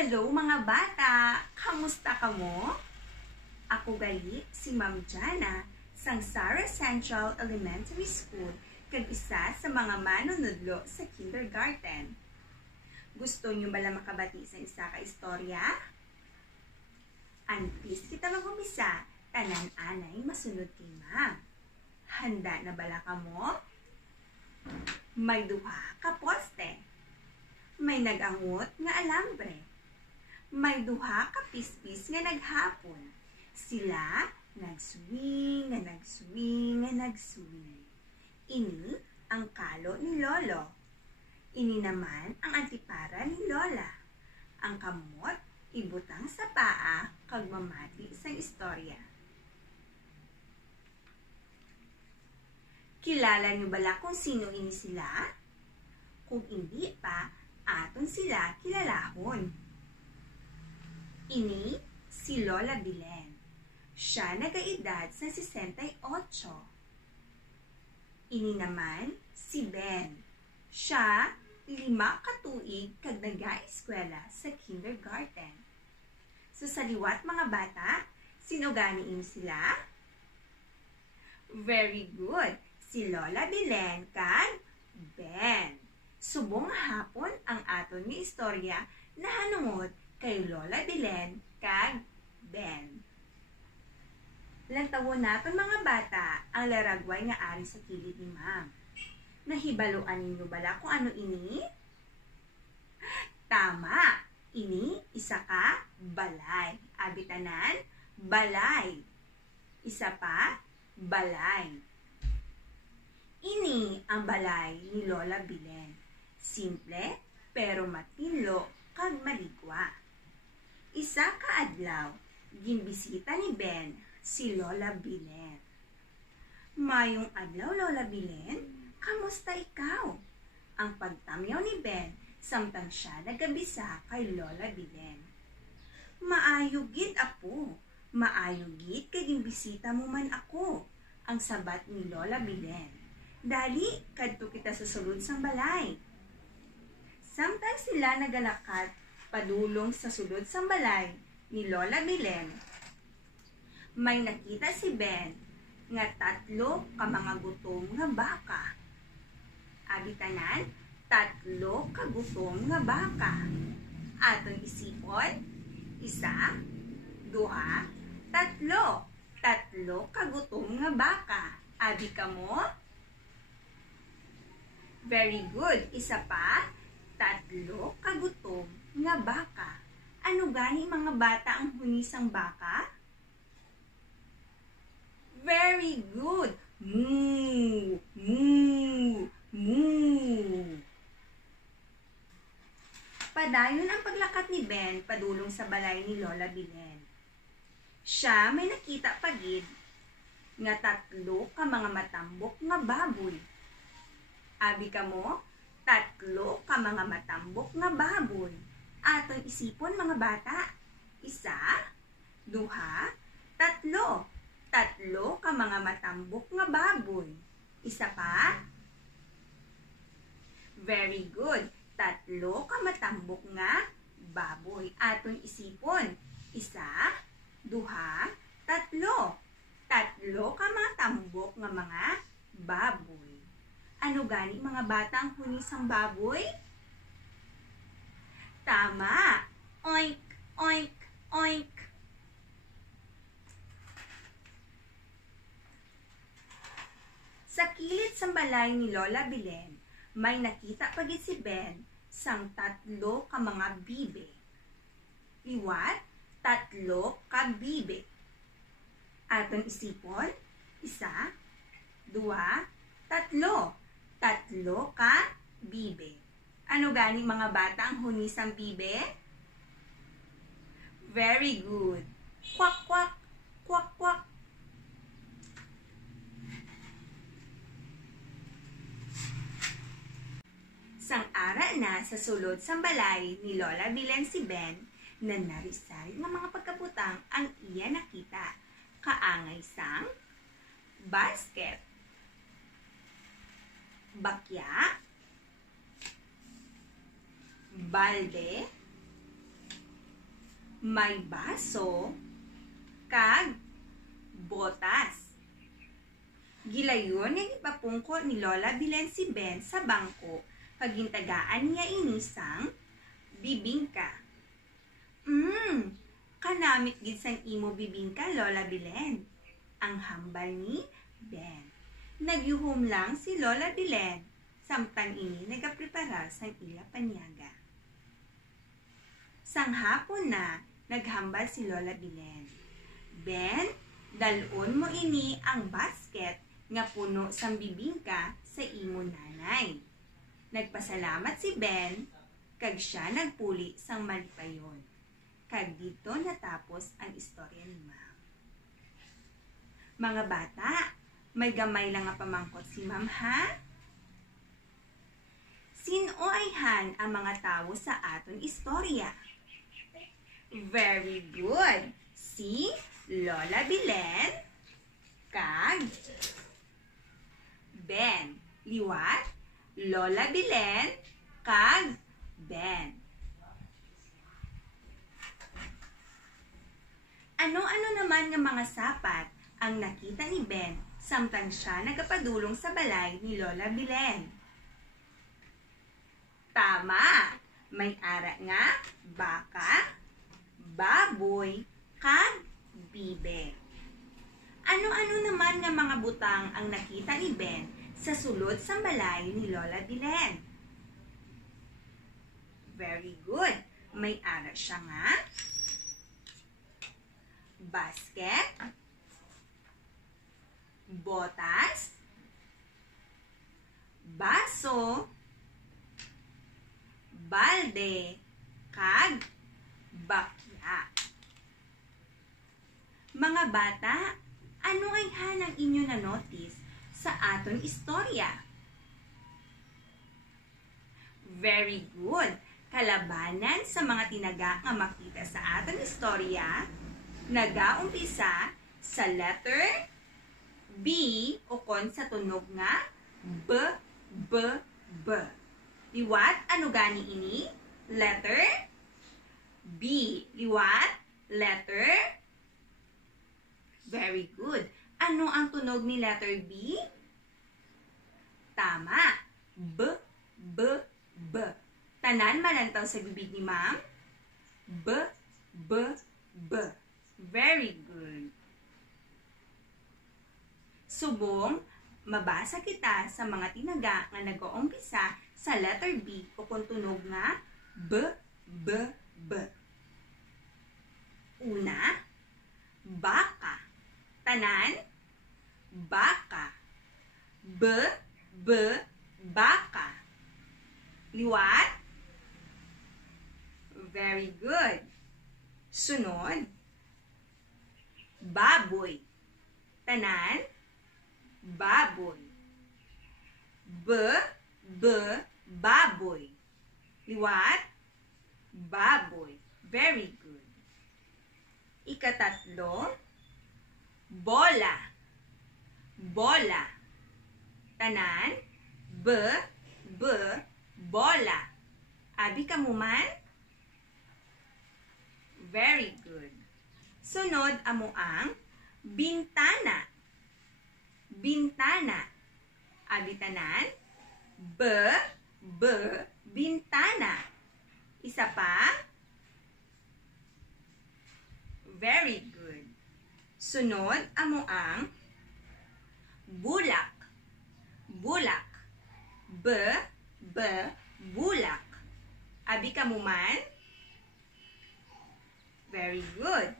Hello mga bata! Kamusta ka mo? Ako gali si Ma'am Jana sang Sara Central Elementary School kag isa sa mga manunudlo sa kindergarten. Gusto niyo bala makabati sa isa ka istorya? Anpis kita mag-umisa, tanan-anay masunod kay Ma'am. Handa na bala ka mo? May duha ka poste. May nagangot nga alambre. May duha ka pispis nga naghapon. Sila nagswing, nga nagswing, nga nagswing. Ini ang kalo ni Lolo. Ini naman ang antipara ni Lola. Ang kamot ibutang sa paa kag mamati sa istorya. Kilala niyo bala kung sino ini sila? Kung hindi pa, aton sila kilalahon. Ini si Lola Bilen. Siya nagaedad sa 68. Ini naman si Ben. Siya 5 katuig kag nag-eskwela sa kindergarten. So sa liwat mga bata, sino ganiin sila? Very good. Si Lola Bilen kag Ben. Subong hapon ang aton ni istorya na hanungod kay Lola Bilen kag Ben. Lantawon naton mga bata ang laragway nga ari sa kilid ni Ma'am. Nahibaluan ninyo bala kung ano ini? Tama! Ini isa ka balay. Abitanan, balay. Isa pa, balay. Ini ang balay ni Lola Bilen. Simple pero matinlo kag maligwa. Isa ka adlaw, ginbisita ni Ben si Lola Bilen. Mayong adlaw, Lola Bilen, kamusta ikaw? Ang pagtamyaw ni Ben samtang siya nagabisa kay Lola Bilen. Maayogid apo, maayogid kay ginbisita mo man ako, ang sabat ni Lola Bilen. Dali, kadto kita sa sulod sang balay. Samtang sila nagalakad padulong sa sulod sang balay ni Lola Bilen, may nakita si Ben nga 3 ka mga gutom nga baka. Abitanan, 3 ka gutom nga baka. Atong isipon, 1, 2, 3. 3 ka gutom nga baka. Abi ka mo? Very good. Isa pa, 3 kagutom nga baka. Ano gani mga bata ang hunisang baka? Very good. Moo, moo, moo. Padayon ang paglakat ni Ben padulong sa balay ni Lola Bilen. Siya may nakita pagid nga 3 ka mga matambok nga baboy. Abi ka mo, 3 ka mga matambok nga baboy. Aton isipon mga bata. 1, 2, 3. 3 ka mga matambok nga baboy. Isa pa? Very good. 3 ka matambok nga baboy. Aton isipon. 1, 2, 3. 3 ka mga tambok nga mga baboy. Ano gani mga bata ang hunisang baboy? Tama! Oink, oink, oink. Sa kilid sa balay ni Lola Bilen, may nakita pagit si Ben sang 3 ka mga bibe. Liwat, 3 ka bibe. Aton isipon, 1, 2, 3. 3 ka bibe. Ano gani mga bata ang hunisang bibe? Very good. Kwak, kwak, kwak, kwak. Sang-ara na sa sulod sang balay ni Lola Bilen si Ben na narisay ng mga pagkabutang ang iya nakita. Kaangay sang basket, bakya, balde, may baso, kag botas. Gilayon nga ipapungko ni Lola Belen si Ben sa bangko, pagintagaan niya inisang bibingka. Kanamit gid sang imo bibingka, Lola Belen. Ang hambal ni Ben. Nagyuhom lang si Lola Belen, samtang ini nagaprepara sang ila panyaga. Sang hapon na, naghambal si Lola Belen. Ben, dalon mo ini ang basket nga puno sang bibingka sa imo nanay. Nagpasalamat si Ben, kag siya nagpuli sang malipayon. Kag dito natapos ang istorya ni Ma'am. Mga bata, may gamay lang nga pamangkot si Ma'am, ha? Sino ay han ang mga tao sa aton istorya? Very good. Si Lola Belen kag Ben. Liwat, Lola Belen kag Ben. Ano-ano naman nga mga sapat ang nakita ni Ben samtang siya nagapadulong sa balay ni Lola Belen? Tama! May ara nga baka, baboy, kag bibe. Ano-ano naman nga mga butang ang nakita ni Ben sa sulod sa balay ni Lola Belen? Very good. May ara siya nga basket, botas, baso, balde, kag bakya. Mga bata, ano ay hanang inyo na notice sa aton istorya? Very good. Kalabanan sa mga tinaga nga makita sa aton istorya, nagaumpisa sa letter B o kon sa tunog nga B, B, B. Liwat, ano gani ini? Letter B. Liwat, letter. Very good. Ano ang tunog ni letter B? Tama. B, B, B. Tanan malantaw sa bibig ni Ma'am? B, B, B. Very good. Subong, mabasa kita sa mga tinaga nga nag-uumpisa sa letter B o kung tunog nga B, B, B. Una, baka. Tanan, baka. B, B, baka. Liwat? Very good. Sunod, baboy. Tanan, baboy. B, B, baboy. Liwat, baboy. Very good. Ikatatlo, bola. Bola. Tanan, B, B, bola. Abi ka mo man? Very good. Sunod amo ang bintana. Bintana. Abi tanan, B, B, bintana. Isa pa. Very good. Sunod amo ang bulak. Bulak. B, B, bulak. Abi ka mo man? Very good.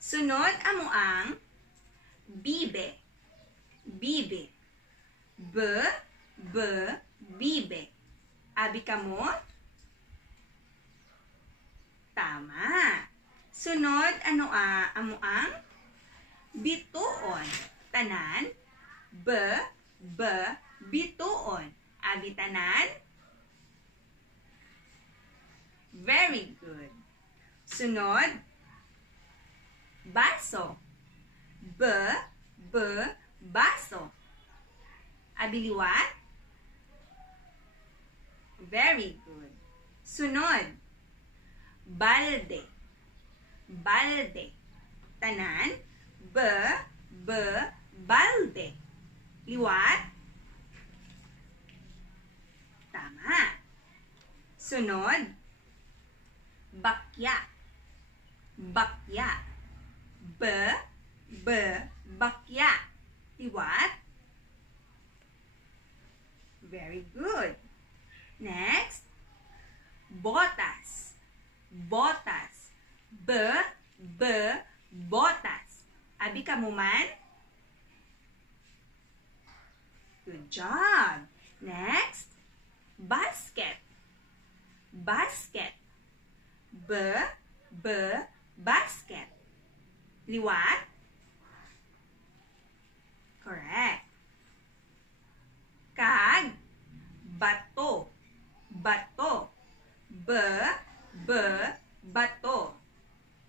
Sunod amo ang bibe. Bibe. B, B, bibe. Abi ka mo? Tama. Sunod amo ang bituon. Tanan, B, B, bituon. Abi tanan? Very good. Sunod, baso. B, B, baso. Abiliwat? Very good. Sunod, balde. balde. Tanan, balde. Liwat? Tama. Sunod, bakya. Bakya. Bakya. Liwat? Very good. Next, botas. Botas. Botas. Abi ka mo man? Good job. Next, basket. Basket. Basket. Liwat? Correct. Kag, bato. Bato. Bato.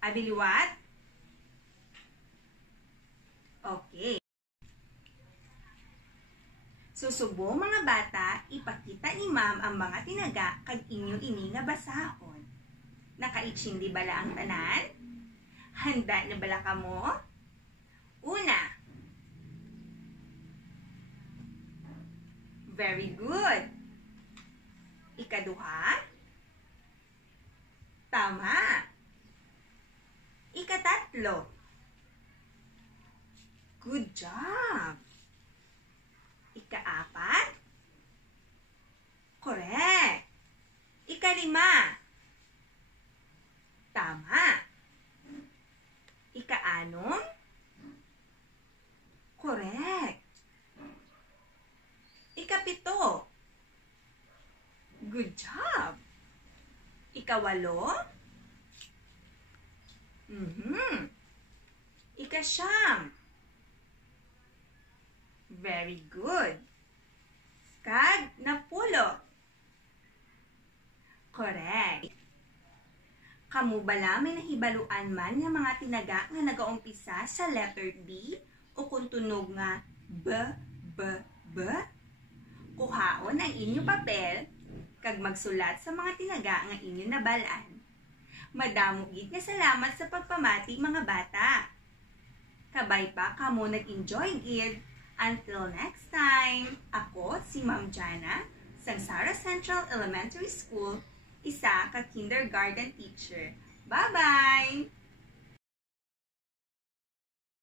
Abi liwat? Okay. Susubo mga bata, ipakita ni ma'am ang mga tinaga kag inyo ini nga basahon. Nakaitsindi bala ang tanan? Handa na bala ka mo? Una. Very good. Ikaduha. Tama. Ikatatlo. Good job. Ikaapat. Correct. Ikalima. Tama. Ikaanom. Correct. Ikapito. Good job. Ikawalo. Ikasyam. Very good. Kag napulo. Correct. Kamu bala may nahibaluan man nga mga tinaga nga nagaumpisa sa letter B o kung tunog nga B. Kuhaon ang inyong papel kag magsulat sa mga tinaga nga inyong nabalaan. Madamo gid nga salamat sa pagpamati mga bata. Kabay pa kamo nag-enjoy gid. Until next time, ako si Ma'am Jana sa Sara Central Elementary School, isa ka kindergarten teacher. Bye-bye!